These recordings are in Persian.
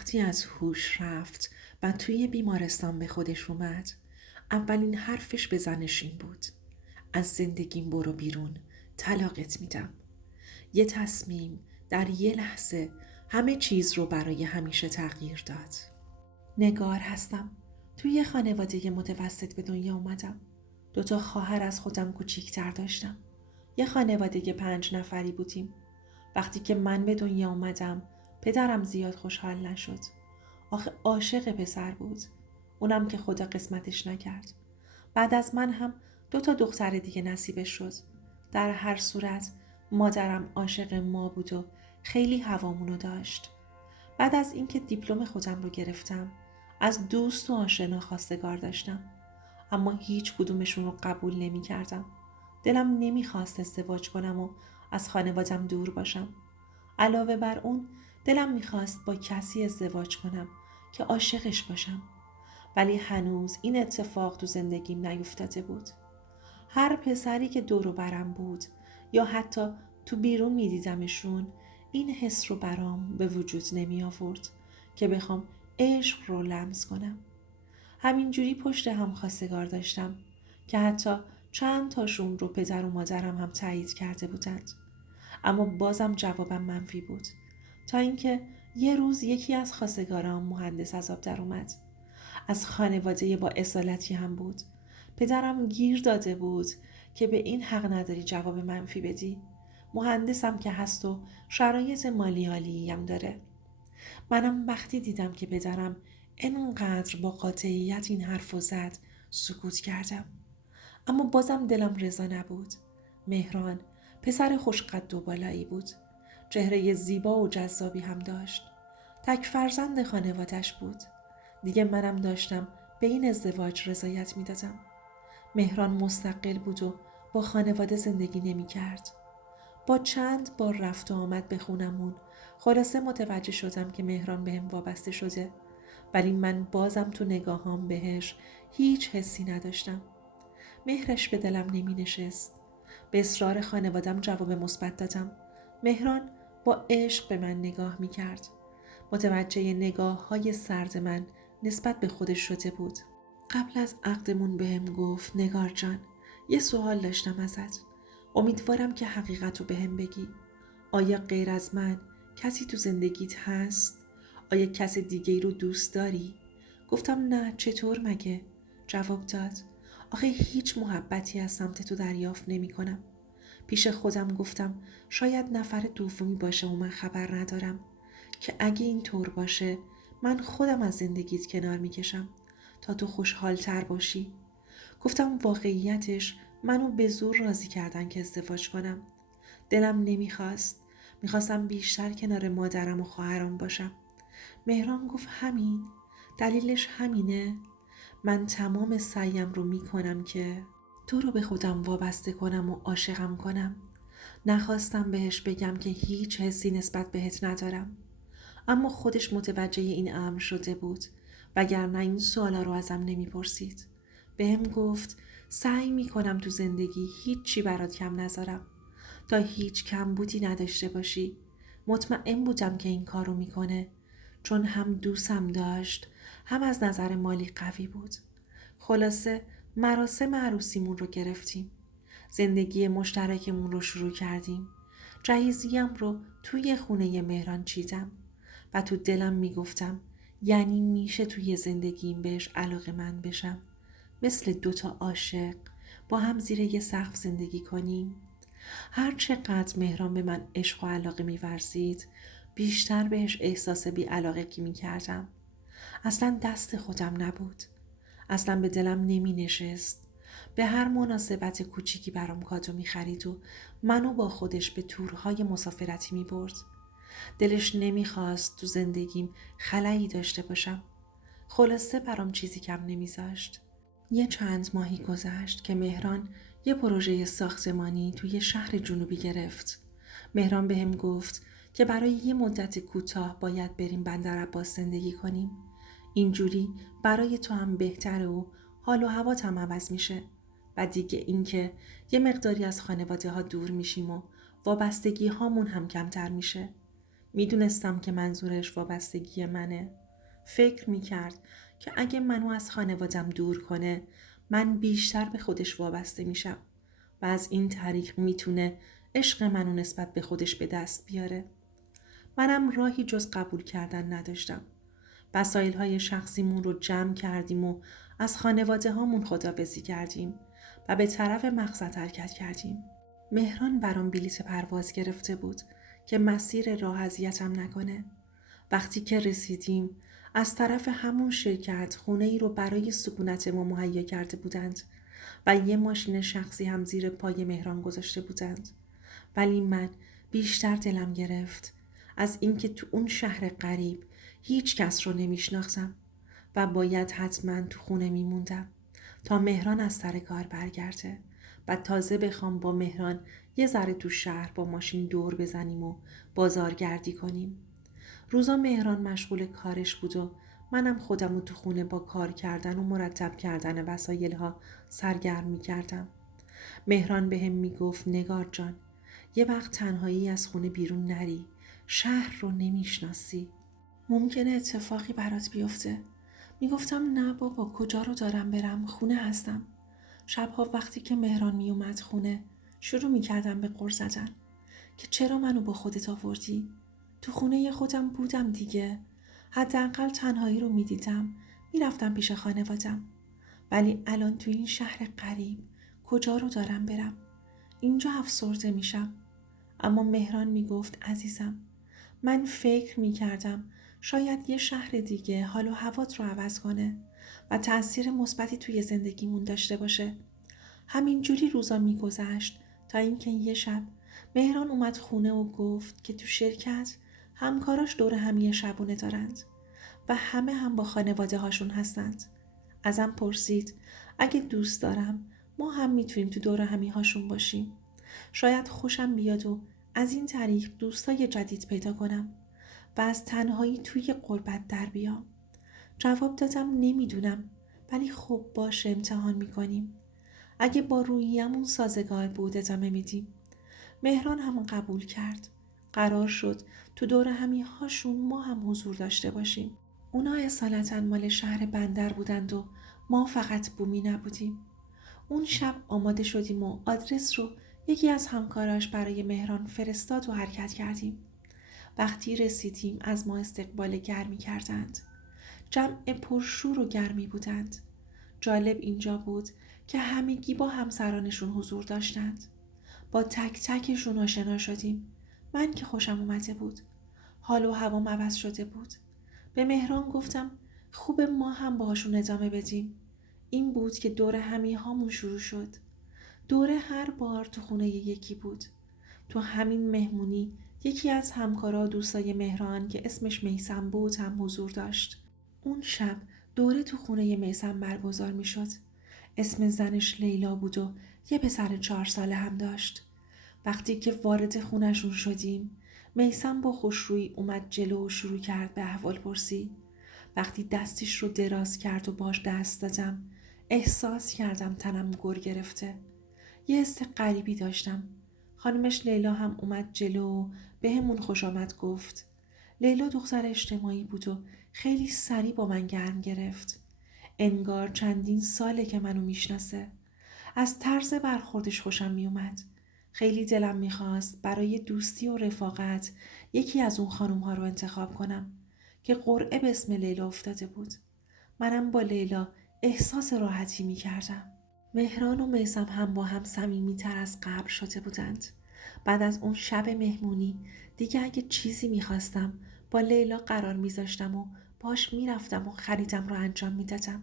وقتی از هوش رفت و توی بیمارستان به خودش اومد، اولین حرفش به زنش این بود: از زندگیم برو بیرون، طلاقت میدم. یه تصمیم در یه لحظه همه چیز رو برای همیشه تغییر داد. نگار هستم. توی یه خانواده متوسط به دنیا اومدم. 2 خواهر از خودم کوچیک‌تر داشتم. یه خانواده 5 نفری بودیم. وقتی که من به دنیا اومدم، پدرم زیاد خوشحال نشد. آخه عاشق پسر بود. اونم که خدا قسمتش نکرد. بعد از من هم 2 دختر دیگه نصیبش شد. در هر صورت مادرم عاشق ما بود و خیلی هوامونو داشت. بعد از اینکه دیپلم خودم رو گرفتم، از دوست و آشنا خواستگار داشتم. اما هیچ کدومشون رو قبول نمی کردم. دلم نمی خواست ازدواج کنم و از خانوادم دور باشم. علاوه بر اون دلم می خواست با کسی ازدواج کنم که عاشقش باشم. ولی هنوز این اتفاق تو زندگیم نیفتاده بود. هر پسری که دور و برم بود یا حتی تو بیرون می دیدمشون، این حس رو برام به وجود نمی آورد که بخوام عشق رو لمس کنم. همینجوری پشت هم خواستگار داشتم که حتی چند تاشون رو پدر و مادرم هم تایید کرده بودند. اما بازم جوابم منفی بود، تا اینکه یه روز یکی از خواستگارام مهندس از آب در اومد. از خانواده با اصالتی هم بود. پدرم گیر داده بود که به این حق نداری جواب منفی بدی. مهندسم که هست و شرایط مالی عالی هم داره. منم وقتی دیدم که پدرم انقدر با قاطعیت این حرفو زد، سکوت کردم. اما بازم دلم رضا نبود. مهران پسر خوشقد و بالایی بود. چهره زیبا و جذابی هم داشت. تک فرزند خانوادش بود. دیگه منم داشتم به این ازدواج رضایت می دادم. مهران مستقل بود و با خانواده زندگی نمی کرد. با چند بار رفت و آمد به خونمون خلاصه متوجه شدم که مهران بهم وابسته شده، ولی من بازم تو نگاهام بهش هیچ حسی نداشتم. مهرش به دلم نمی نشست. به اصرار خانوادم جواب مثبت دادم. مهران با عشق به من نگاه می کرد. متوجه نگاه های سرد من نسبت به خودش شده بود. قبل از عقدمون بهم گفت: نگار جان، یه سوال داشتم ازت. امیدوارم که حقیقت رو بهم بگی. آیا غیر از من کسی تو زندگیت هست؟ آیا کس دیگه ای رو دوست داری؟ گفتم نه، چطور مگه؟ جواب داد: آخه هیچ محبتی از سمت تو دریافت نمی کنم. پیش خودم گفتم شاید نفر دومی باشه و من خبر ندارم، که اگه این طور باشه من خودم از زندگیت کنار میکشم تا تو خوشحال تر باشی. گفتم واقعیتش منو به زور راضی کردن که ازدواج کنم. دلم نمیخواست. میخواستم بیشتر کنار مادرم و خواهرام باشم. مهران گفت همین؟ دلیلش همینه؟ من تمام سعیم رو میکنم که تو رو به خودم وابسته کنم و عاشقم کنم. نخواستم بهش بگم که هیچ حسی نسبت بهت ندارم. اما خودش متوجه این امر شده بود، وگرنه این سوالا رو ازم نمیپرسید. بهم گفت سعی میکنم تو زندگی هیچی برات کم نذارم تا هیچ کمبودی نداشته باشی. مطمئن بودم که این کارو میکنه، چون هم دوستم داشت هم از نظر مالی قوی بود. خلاصه مراسم عروسیمون رو گرفتیم. زندگی مشترکمون رو شروع کردیم. جهیزیم رو توی خونه مهران چیدم و تو دلم میگفتم یعنی میشه توی زندگیم بهش علاقه من بشم، مثل 2 عاشق با هم زیر یه سقف زندگی کنیم. هر چقدر مهران به من عشق و علاقه می‌ورزید، بیشتر بهش احساس بی‌علاقگی می‌کردم. اصلا دست خودم نبود. اصلا به دلم نمی نشست. به هر مناسبت کوچیکی برام کادو می خرید و منو با خودش به تورهای مسافرتی می برد. دلش نمی خواست تو زندگیم خلایی داشته باشم. خلاصه برام چیزی کم نمی زاشت. یه چند ماهی گذشت که مهران یه پروژه ساختمانی توی شهر جنوبی گرفت. مهران بهم گفت که برای یه مدت کوتاه باید بریم بندر عباس زندگی کنیم. اینجوری برای تو هم بهتره و حال و هوات هم عوض میشه. و دیگه اینکه یه مقداری از خانواده ها دور میشیم و وابستگی هامون هم کمتر میشه. میدونستم که منظورش وابستگی منه. فکر میکرد که اگه منو از خانوادم دور کنه من بیشتر به خودش وابسته میشم و از این طریق میتونه عشق منو نسبت به خودش به دست بیاره. منم راهی جز قبول کردن نداشتم. وسایل‌های شخصیمون رو جمع کردیم و از خانواده هامون خداحافظی کردیم و به طرف مقصد حرکت کردیم. مهران برام بلیط پرواز گرفته بود که مسیر راه اذیتم نکنه. وقتی که رسیدیم از طرف همون شرکت خونه ای رو برای سکونت ما مهیا کرده بودند و یه ماشین شخصی هم زیر پای مهران گذاشته بودند. ولی من بیشتر دلم گرفت از اینکه تو اون شهر غریب هیچ کس رو نمیشناختم و باید حتما تو خونه میموندم تا مهران از سر کار برگرده و تازه بخوام با مهران یه ذره تو شهر با ماشین دور بزنیم و بازارگردی کنیم. روزا مهران مشغول کارش بود و منم خودم رو تو خونه با کار کردن و مرتب کردن وسایل‌ها سرگرم می‌کردم. مهران بهم میگفت نگار جان، یه وقت تنهایی از خونه بیرون نری، شهر رو نمیشناسی، ممکنه اتفاقی برات بیفته. میگفتم نه بابا، کجا رو دارم برم، خونه هستم. شبها وقتی که مهران میومد خونه شروع میکردم به غر زدن که چرا منو با خودت آوردی؟ تو خونه خودم بودم دیگه. حداقل تنهایی رو میدیدم، میرفتم پیش خانوادم. ولی الان تو این شهر غریب کجا رو دارم برم؟ اینجا افسرده میشم. اما مهران میگفت عزیزم، من فکر میکردم شاید یه شهر دیگه حال و هوات رو عوض کنه و تأثیر مثبتی توی زندگیمون داشته باشه. همینجوری روزا میگذشت تا اینکه یه شب مهران اومد خونه و گفت که تو شرکت همکاراش دور همی شبونه دارند و همه هم با خانواده هاشون هستند. ازم پرسید اگه دوست دارم ما هم میتونیم تو دور همی هاشون باشیم. شاید خوشم بیاد و از این طریق دوستای جدید پیدا کنم و از تنهایی توی غربت در بیام. جواب دادم نمیدونم، ولی خب باشه امتحان میکنیم. اگه با رویمون سازگار بود ادامه میدیم. مهران هم قبول کرد. قرار شد تو دور همی هاشون ما هم حضور داشته باشیم. اونا اصالتا مال شهر بندر بودند و ما فقط بومی نبودیم. اون شب آماده شدیم و آدرس رو یکی از همکاراش برای مهران فرستاد و حرکت کردیم. وقتی رسیدیم از ما استقبال گرمی کردند. جمع پرشور و گرمی بودند. جالب اینجا بود که همگی با همسرانشون حضور داشتند. با تک تکشون آشنا شدیم. من که خوشم اومده بود. حال و هوام عوض شده بود. به مهران گفتم خوب ما هم باهاشون ادامه بدیم. این بود که دور همی هامون شروع شد. دوره هر بار تو خونه یکی بود. تو همین مهمونی یکی از همکارا دوستای مهران که اسمش میثم بود هم حضور داشت. اون شب دوره تو خونه میثم برگزار می شد. اسم زنش لیلا بود و یه پسر 4 ساله هم داشت. وقتی که وارد خونشون شدیم میثم با خوشرویی اومد جلو و شروع کرد به احوال پرسی. وقتی دستش رو دراز کرد و باش دست دادم احساس کردم تنم گر گرفته. یه حس غریبی داشتم. خانمش لیلا هم اومد جلو و به همون خوش آمد گفت. لیلا دختر اجتماعی بود و خیلی سریع با من گرم گرفت. انگار چندین ساله که منو میشناسه. از طرز برخوردش خوشم میومد. خیلی دلم میخواست برای دوستی و رفاقت یکی از اون خانوم ها رو انتخاب کنم که قرعه به اسم لیلا افتاده بود. منم با لیلا احساس راحتی میکردم. مهران و میثم هم با هم صمیمی‌تر از قبل شده بودند. بعد از اون شب مهمونی دیگه اگه چیزی میخواستم با لیلا قرار میذاشتم و باش میرفتم و خریدم رو انجام میدادم.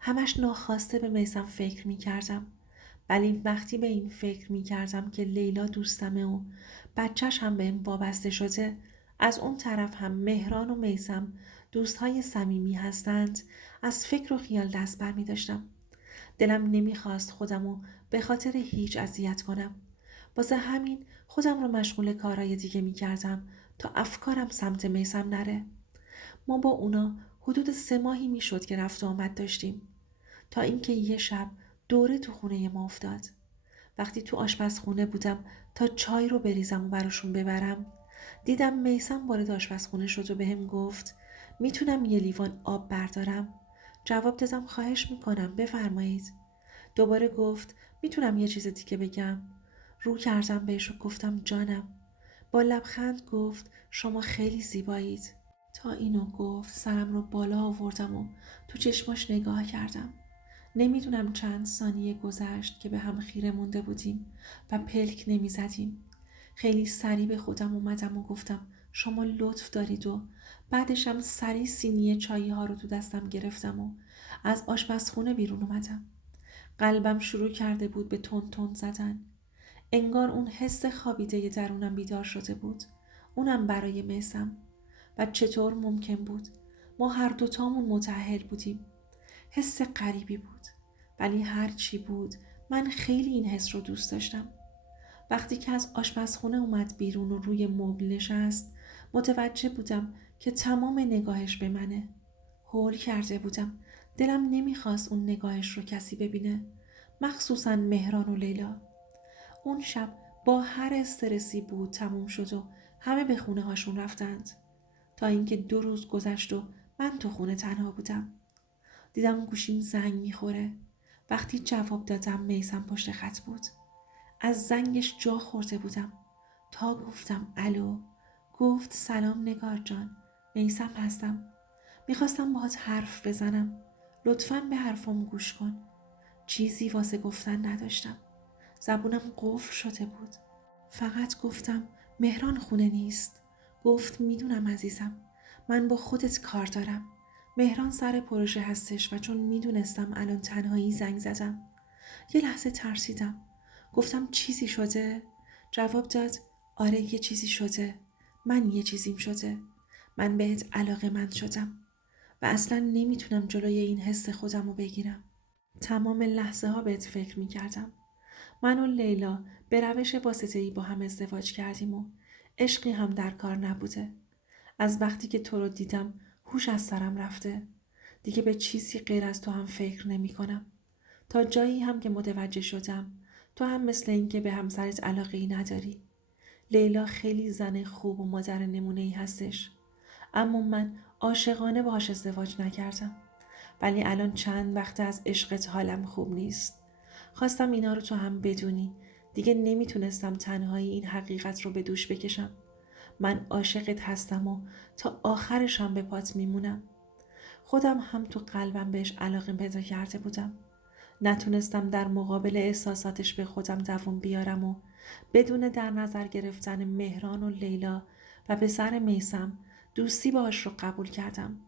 همش ناخواسته به میثم فکر میکردم. ولی وقتی به این فکر میکردم که لیلا دوستمه و بچهش هم بهم وابسته شده، از اون طرف هم مهران و میثم دوستهای صمیمی هستند، از فکر و خیال دست بر میداشتم. دلم نمیخواست خودمو به خاطر هیچ اذیت کنم. واسه همین خودم رو مشغول کارهای دیگه میکردم تا افکارم سمت میثم نره. ما با اونا حدود 3 ماهی میشد که رفت و آمد داشتیم تا اینکه یه شب دوره تو خونه ما افتاد. وقتی تو آشپزخونه بودم تا چای رو بریزم و براشون ببرم دیدم میسم وارد آشپزخونه شد و بهم گفت میتونم یه لیوان آب بردارم؟ جواب دادم خواهش میکنم بفرمایید. دوباره گفت میتونم یه چیز دیگه بگم؟ رو کردم بهش و گفتم جانم. با لبخند گفت شما خیلی زیبایید. تا اینو گفت سرم رو بالا آوردم و تو چشماش نگاه کردم. نمیدونم چند ثانیه گذشت که به هم خیره مونده بودیم و پلک نمی زدیم. خیلی سریع به خودم اومدم و گفتم شما لطف دارید و بعدشم سریع سینی چایی ها رو تو دستم گرفتم و از آشپزخونه بیرون اومدم. قلبم شروع کرده بود به تون تون زدن. انگار اون حس خوابیده درونم بیدار شده بود. اونم برای میسم. و چطور ممکن بود؟ ما هر دوتامون متأهل بودیم. حس غریبی بود. ولی هر چی بود من خیلی این حس رو دوست داشتم. وقتی که از آشپزخونه اومد بیرون و روی مبل نشست متوجه بودم که تمام نگاهش به منه. هول کرده بودم. دلم نمیخواست اون نگاهش رو کسی ببینه. مخصوصاً مهران و لیلا. اون شب با هر استرسی بود تموم شد و همه به خونه هاشون رفتند. تا اینکه 2 روز گذشت و من تو خونه تنها بودم. دیدم گوشیم زنگ میخوره. وقتی جواب دادم میسم پشت خط بود. از زنگش جا خورده بودم. تا گفتم الو. گفت سلام نگار جان. میسم هستم. میخواستم باهات حرف بزنم. لطفاً به حرفم گوش کن. چیزی واسه گفتن نداشتم. زبونم قفل شده بود. فقط گفتم مهران خونه نیست. گفت میدونم عزیزم. من با خودت کار دارم. مهران سر پروژه هستش و چون میدونستم الان تنهایی زنگ زدم. یه لحظه ترسیدم. گفتم چیزی شده؟ جواب داد آره یه چیزی شده. من یه چیزیم شده. من بهت علاقه‌مند شدم و اصلا نمیتونم جلوی این حس خودم رو بگیرم. تمام لحظه ها بهت فکر میکردم. من و لیلا به روش واسطه‌ای با هم ازدواج کردیم و عشقی هم در کار نبوده. از وقتی که تو رو دیدم هوش از سرم رفته. دیگه به چیزی غیر از تو هم فکر نمی کنم. تا جایی هم که متوجه شدم تو هم مثل این که به همسرت علاقه‌ای نداری. لیلا خیلی زن خوب و مادر نمونه‌ای هستش. اما من عاشقانه باهاش ازدواج نکردم. ولی الان چند وقت از عشقت حالم خوب نیست. خواستم اینا رو تو هم بدونی. دیگه نمیتونستم تنهایی این حقیقت رو به دوش بکشم. من عاشقت هستم و تا آخرش هم به پات میمونم. خودم هم تو قلبم بهش علاقه پیدا کرده بودم. نتونستم در مقابل احساساتش به خودم دووم بیارم و بدون در نظر گرفتن مهران و لیلا و پسر میسم دوستی باهاش رو قبول کردم.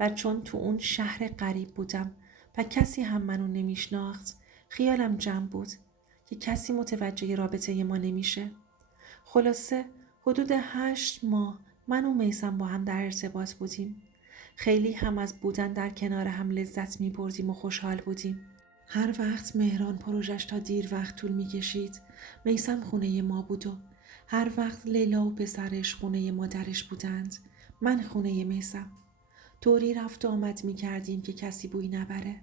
و چون تو اون شهر غریب بودم و کسی هم منو نمیشناخت خیالم جمع بود که کسی متوجه رابطه ما نمیشه. خلاصه حدود 8 ماه من و میسم با هم در ارتباط بودیم. خیلی هم از بودن در کنار هم لذت می بردیم و خوشحال بودیم. هر وقت مهران پروژش تا دیر وقت طول می کشید میسم خونه ما بود و هر وقت لیلا و پسرش خونه مادرش بودند من خونه میسم. طوری رفت و آمد می کردیم که کسی بوی نبره.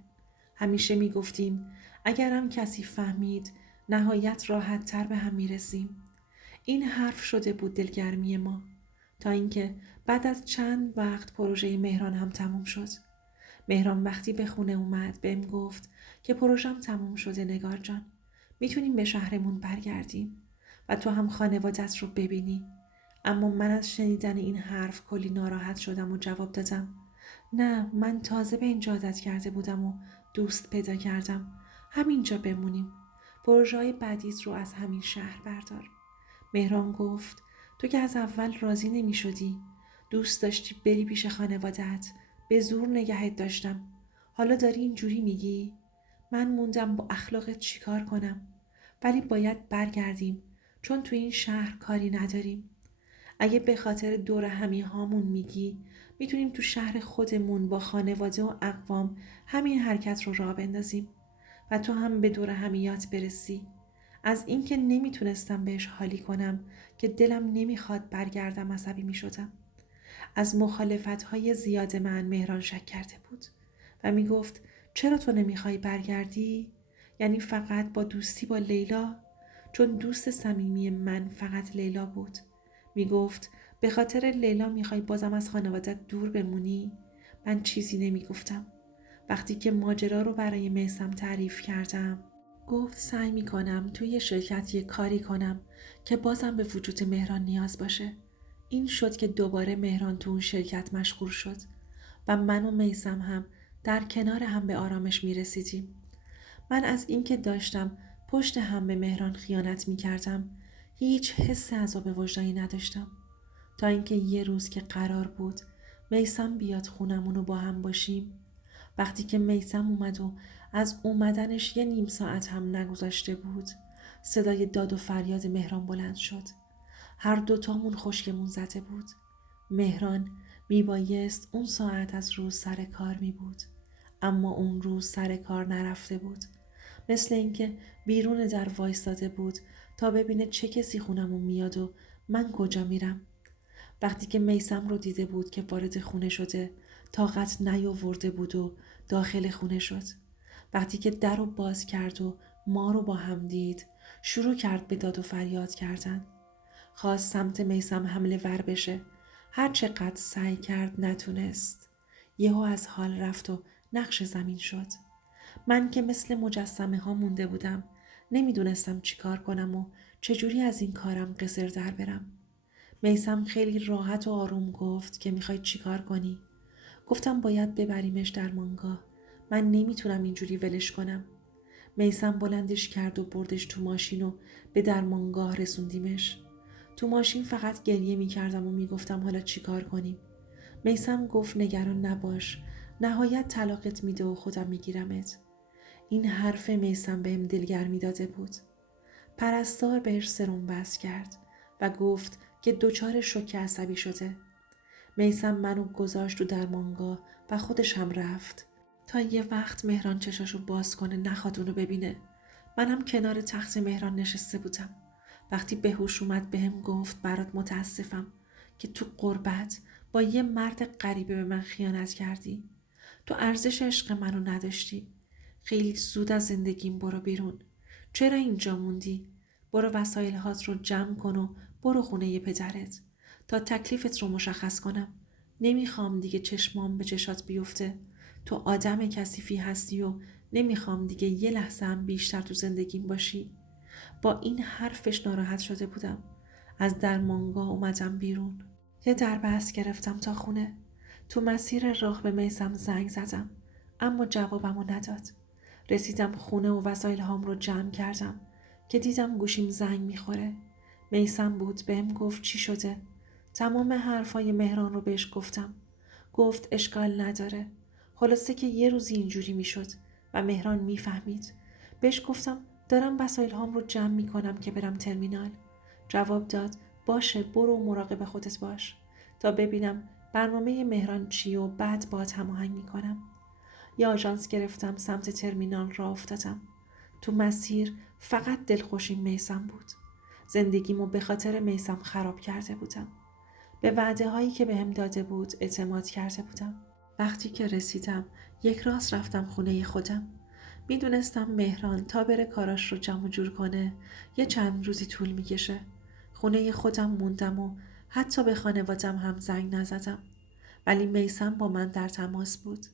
همیشه می گفتیم اگرم کسی فهمید نهایت راحت تر به هم می رسیم. این حرف شده بود دلگرمی ما. تا اینکه بعد از چند وقت پروژه مهران هم تموم شد. مهران وقتی به خونه اومد بهم گفت که پروژم تموم شده نگار جان. میتونیم به شهرمون برگردیم و تو هم خانوادت رو ببینی. اما من از شنیدن این حرف کلی ناراحت شدم و جواب دادم نه من تازه به اینجا عادت کرده بودم و دوست پیدا کردم. همینجا بمونیم. پروژه‌های بعدیت رو از همین شهر بردار. مهران گفت تو که از اول راضی نمی شدی. دوست داشتی بری پیش خانوادت. به زور نگهت داشتم. حالا داری اینجوری میگی؟ من موندم با اخلاقت چیکار کنم؟ ولی باید برگردیم چون تو این شهر کاری نداریم. اگه به خاطر دور همی هامون میگی میتونیم تو شهر خودمون با خانواده و اقوام همین حرکت رو راه بندازیم و تو هم به دور همیات برسی. از اینکه نمیتونستم بهش حالی کنم که دلم نمیخواد برگردم عصبی میشدم. از مخالفت‌های زیاد من مهران شک کرده بود و میگفت چرا تو نمیخوای برگردی؟ یعنی فقط با دوستی با لیلا؟ چون دوست صمیمی من فقط لیلا بود. گفت به خاطر لیلا میخوای بازم از خانوادت دور بمونی؟ من چیزی نمیگفتم. وقتی که ماجرا رو برای میثم تعریف کردم گفت سعی میکنم توی شرکت یه کاری کنم که بازم به وجود مهران نیاز باشه. این شد که دوباره مهران تو اون شرکت مشغول شد و من و میثم هم در کنار هم به آرامش میرسیدیم. من از اینکه داشتم پشت هم به مهران خیانت میکردم هیچ حس عذاب وجدانی نداشتم، تا اینکه یه روز که قرار بود میثم بیاد خونمونو با هم باشیم. وقتی که میثم اومد و از اومدنش یه نیم ساعت هم نگذشته بود صدای داد و فریاد مهران بلند شد. هر دوتامون خشکمون زده بود. مهران میبایست اون ساعت از روز سر کار میبود، اما اون روز سر کار نرفته بود. مثل اینکه بیرون در وایستاده بود تا ببینه چه کسی خونمون میاد و من کجا میرم. وقتی که میثم رو دیده بود که وارد خونه شده طاقت نیاورده بود و داخل خونه شد. وقتی که در رو باز کرد و ما رو با هم دید شروع کرد به داد و فریاد کردن. خواست سمت میثم حمله ور بشه. هر چقدر سعی کرد نتونست. یهو از حال رفت و نقش زمین شد. من که مثل مجسمه ها مونده بودم. نمیدونستم چی کار کنم و چجوری از این کارم قصر در برم. میثم خیلی راحت و آروم گفت که میخوای چی کار کنی؟ گفتم باید ببریمش درمانگاه. من نمیتونم اینجوری ولش کنم. میثم بلندش کرد و بردش تو ماشین و به درمانگاه رسوندیمش. تو ماشین فقط گریه میکردم و میگفتم حالا چی کار کنیم؟ میثم گفت نگران نباش، نهایت طلاقت میده و خودم میگیرمت. این حرف میثم بهم دلگرمی داده بود. پرستار بهش سرم بس کرد و گفت که دچار شوک عصبی شده. میثم منو گذاشت تو درمانگاه و خودش هم رفت تا یه وقت مهران چشاشو باز کنه نخواد اونو ببینه. منم کنار تخت مهران نشسته بودم. وقتی به هوش اومد بهم گفت برات متاسفم که تو غربت با یه مرد غریبه به من خیانت کردی. تو ارزش عشق منو نداشتی. خیلی زود از زندگیم برو بیرون. چرا اینجا موندی؟ برو وسایل هات رو جمع کن و برو خونه پدرت تا تکلیفت رو مشخص کنم. نمیخوام دیگه چشمام به چشات بیفته. تو آدم کثیفی هستی و نمیخوام دیگه یه لحظه هم بیشتر تو زندگیم باشی. با این حرفش ناراحت شده بودم. از درمانگاه اومدم بیرون. یه دربست گرفتم تا خونه. تو مسیر راه به میثم زنگ زدم اما جوابمو نداد. رسیدم خونه و وسایل هام رو جمع کردم که دیدم گوشیم زنگ میخوره. میثم بود. بهم گفت چی شده؟ تمام حرفای مهران رو بهش گفتم. گفت اشکال نداره. خلاصه که یه روزی اینجوری میشد و مهران میفهمید. بهش گفتم دارم وسایل هام رو جمع میکنم که برم ترمینال. جواب داد باشه برو و مراقب خودت باش تا ببینم برنامه مهران چی و بعد باهات هماهنگ میکنم. یه آژانس گرفتم سمت ترمینال راه افتادم. تو مسیر فقط دلخوشیم میثم بود. زندگیمو به خاطر میثم خراب کرده بودم. به وعده هایی که بهم داده بود اعتماد کرده بودم. وقتی که رسیدم یک راست رفتم خونه خودم. میدونستم مهران تا بره کاراش رو جمع جور کنه یه چند روزی طول میکشه. خونه خودم موندم و حتی به خانوادم هم زنگ نزدم. ولی میثم با من در تماس بود.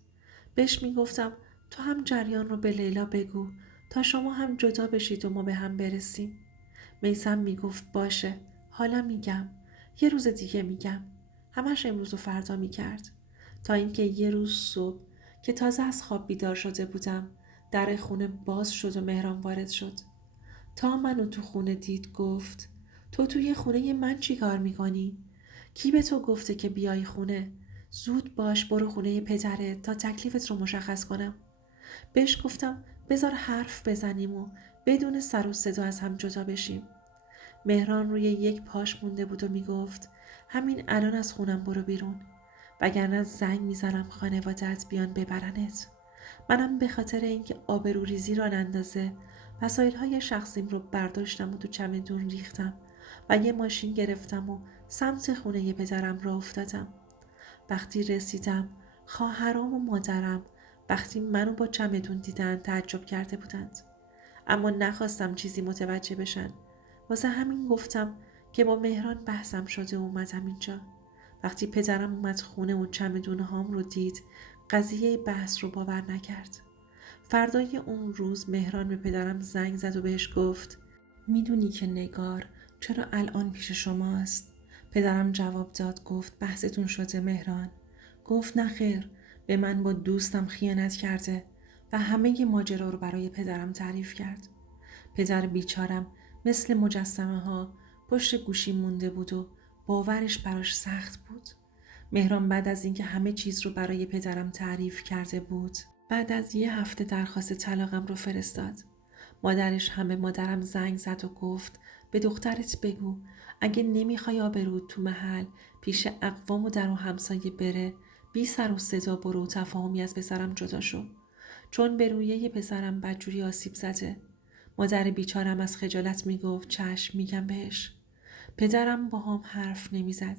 بهش میگفتم تو هم جریان رو به لیلا بگو تا شما هم جدا بشید و ما به هم برسیم. میثم میگفت باشه حالا میگم، یه روز دیگه میگم. همش امروز و فردا میکرد تا اینکه یه روز صبح که تازه از خواب بیدار شده بودم در خونه باز شد و مهران وارد شد. تا منو تو خونه دید گفت تو توی خونه من چی کار میکنی؟ کی به تو گفته که بیای خونه؟ زود باش برو خونه پدرت تا تکلیفت رو مشخص کنم. بهش گفتم بذار حرف بزنیم و بدون سر و صدا از هم جدا بشیم. مهران روی یک پاش مونده بود و میگفت همین الان از خونم برو بیرون وگرنه زنگ میزنم خانواده‌ات بیان ببرنت. منم به خاطر اینکه آبروریزی را نندازه وسایل‌های شخصیم رو برداشتم و تو چمدون ریختم و یه ماشین گرفتم و سمت خونه پدرم راه افتادم. وقتی رسیدم خواهرام و مادرم وقتی منو با چمدون دیدن تعجب کرده بودند، اما نخواستم چیزی متوجه بشن. واسه همین گفتم که با مهران بحثم شده اومدم اینجا. وقتی پدرم اومد خونه و چمدونه هام رو دید قضیه بحث رو باور نکرد. فردای اون روز مهران به پدرم زنگ زد و بهش گفت میدونی که نگار چرا الان پیش شماست؟ پدرم جواب داد گفت بحثتون شده مهران؟ گفت نه خیر، به من با دوستم خیانت کرده و همه ماجرا رو برای پدرم تعریف کرد. پدر بیچارم مثل مجسمه ها پشت گوشی مونده بود و باورش براش سخت بود. مهران بعد از اینکه همه چیز رو برای پدرم تعریف کرده بود، بعد از 1 هفته درخواست طلاقم رو فرستاد. مادرش هم به مادرم زنگ زد و گفت به دخترت بگو اگه نمیخوای آبرود تو محل پیش اقوام و در و همسایه بره، بی سر و صدا برو و تفاهمی از پسرم جدا شو، چون به رویه پسرم بدجوری آسیب زده. مادر بیچارم از خجالت میگفت چشم میگم بهش. پدرم با هم حرف نمیزد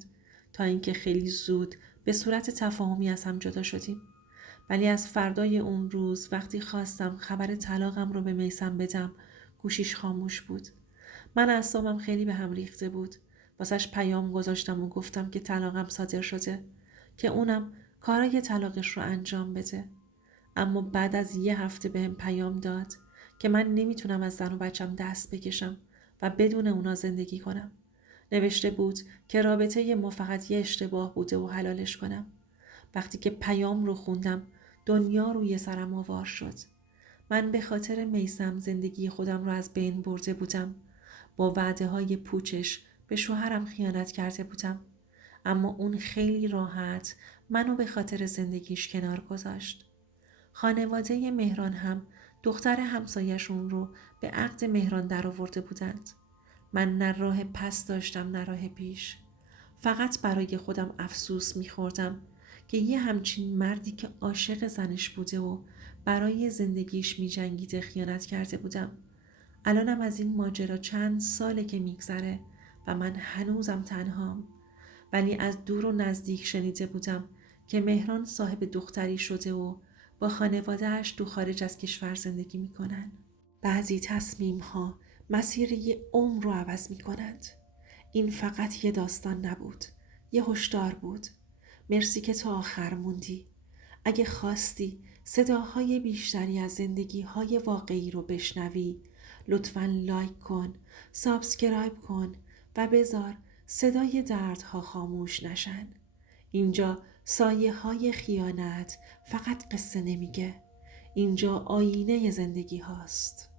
تا اینکه خیلی زود به صورت تفاهمی از هم جدا شدیم. ولی از فردای اون روز وقتی خواستم خبر طلاقم رو به میثم بدم گوشیش خاموش بود. من اعصابم خیلی به هم ریخته بود. واسش پیام گذاشتم و گفتم که طلاقم صادر شده، که اونم کارای طلاقش رو انجام بده. اما بعد از 1 هفته بهم پیام داد که من نمیتونم از زن و بچم دست بکشم و بدون اونا زندگی کنم. نوشته بود که رابطه ما فقط یه اشتباه بوده و حلالش کنم. وقتی که پیام رو خوندم دنیا روی سرم آوار شد. من به خاطر میثم زندگی خودم رو از بین برده بودم. با وعده های پوچش به شوهرم خیانت کرده بودم. اما اون خیلی راحت منو به خاطر زندگیش کنار گذاشت. خانواده مهران هم دختر همسایشون رو به عقد مهران در آورده بودند. من نه راه پس داشتم نه راه پیش. فقط برای خودم افسوس می‌خوردم که یه همچین مردی که عاشق زنش بوده و برای زندگیش می‌جنگیده خیانت کرده بودم. الانم از این ماجرا چند ساله که میگذره و من هنوزم تنهام. ولی از دور و نزدیک شنیده بودم که مهران صاحب دختری شده و با خانواده‌اش تو خارج از کشور زندگی میکنن. بعضی تصمیم ها مسیر یه عمر رو عوض میکنند. این فقط یه داستان نبود، یه هشدار بود. مرسی که تا آخر موندی. اگه خواستی صداهای بیشتری از زندگی‌های واقعی رو بشنوی، لطفاً لایک کن، سابسکرایب کن و بذار صدای دردها خاموش نشن. اینجا سایه های خیانت فقط قصه نمیگه. اینجا آینه زندگی هاست.